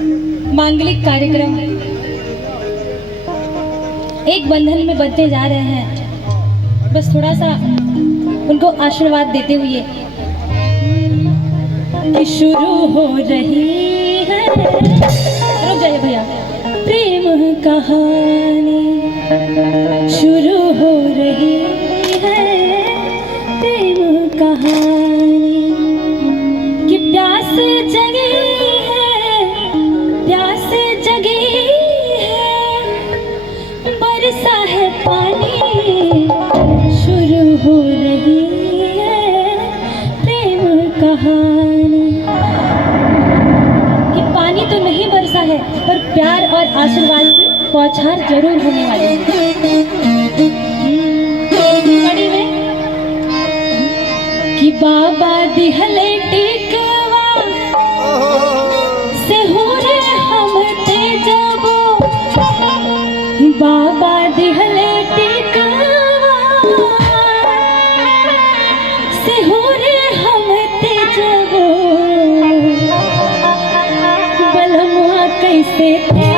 मांगलिक कार्यक्रम एक बंधन में बंधते जा रहे हैं। बस थोड़ा सा उनको आशीर्वाद देते हुए कि शुरू हो रही है, रुक जाइए भैया, प्रेम कहानी शुरू हो रही है, प्रेम कहानी कि प्यास जगी है, प्यास जगी है, बरसा है पानी शुरू हो रही है, प्रेम कहानी कि पानी तो नहीं बरसा है पर प्यार और आशीर्वाद की बौछार जरूर होने वाली है। बड़ी में कि बाबा दिहले टिकवा से हो रे हम ते जबो, बाबा दिहले टिकवा से हो रे हम ते जबो, बलमुआ कैसे ते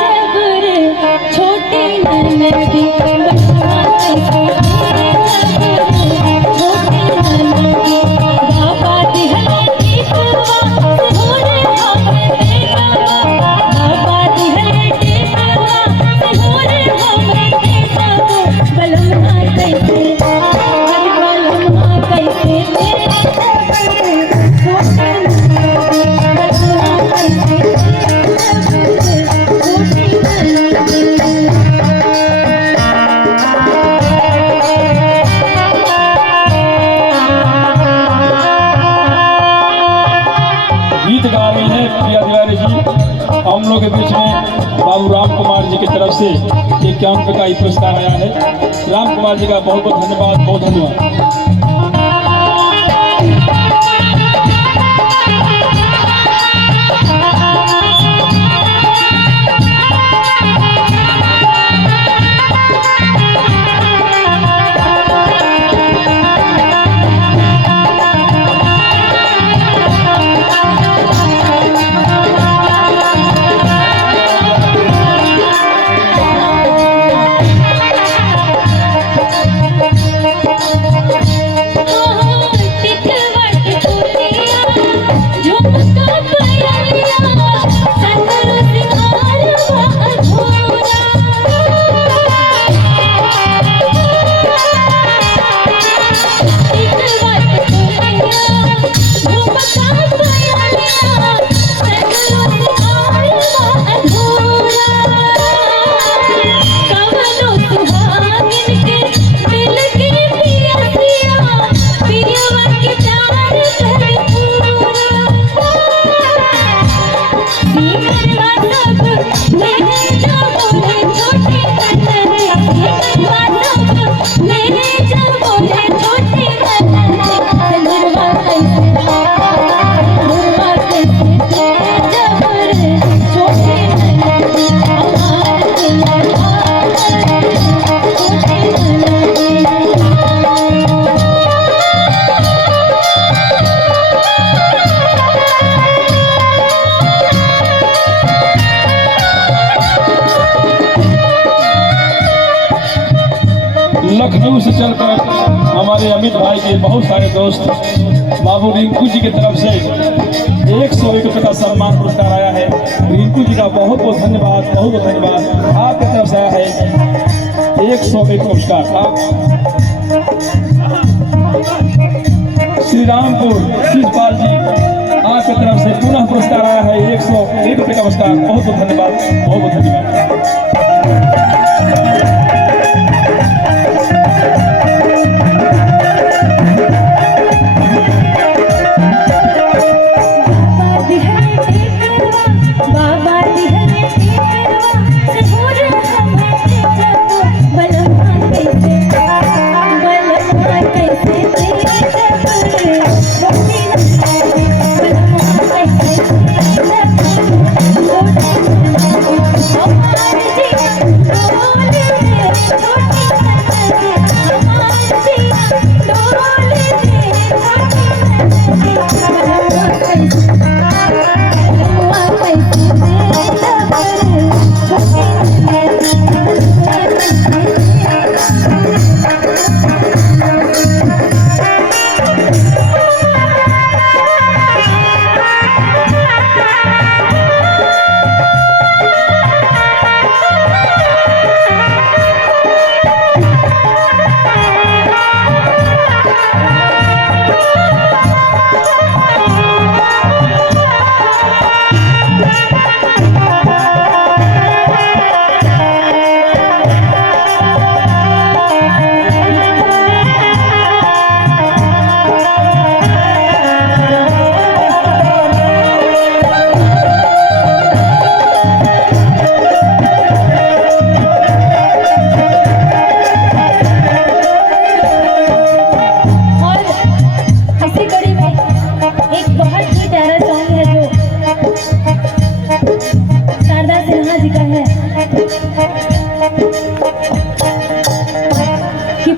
जब रे छोटी ननदी, बलमुआ कैसे ते जब छोटी ननदी, बाबा दिहले टिकवा से हो रे हम ते जबो, बाबा दिहले टिकवा से हो रे हम ते जबो, बलमुआ कैसे, अरे बलमुआ कैसे ते जब छोटी ननदी, बलमुआ कैसे ते जब छोटी ननदी। गीत गा रही है प्रिया तिवारी जी। हम लोग के बीच में बाबू राम कुमार जी की तरफ से एक कैंप का ही पुरस्कार आया है। राम कुमार जी का बहुत बहुत धन्यवाद, बहुत धन्यवाद। लखनऊ से चलकर हमारे अमित भाई के बहुत सारे दोस्त बाबू रिंकू जी की तरफ से 101 रुपये का सम्मान पुरस्कार आया है। रिंकू जी का बहुत बहुत धन्यवाद, बहुत बहुत धन्यवाद। आपकी तरफ से आया है 101 पुरस्कार। श्री रामपुर शिवपाल जी, आपकी तरफ से पुनः पुरस्कार आया है 101 रुपये का पुरस्कार। बहुत बहुत धन्यवाद, बहुत बहुत धन्यवाद। Thank you.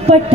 पट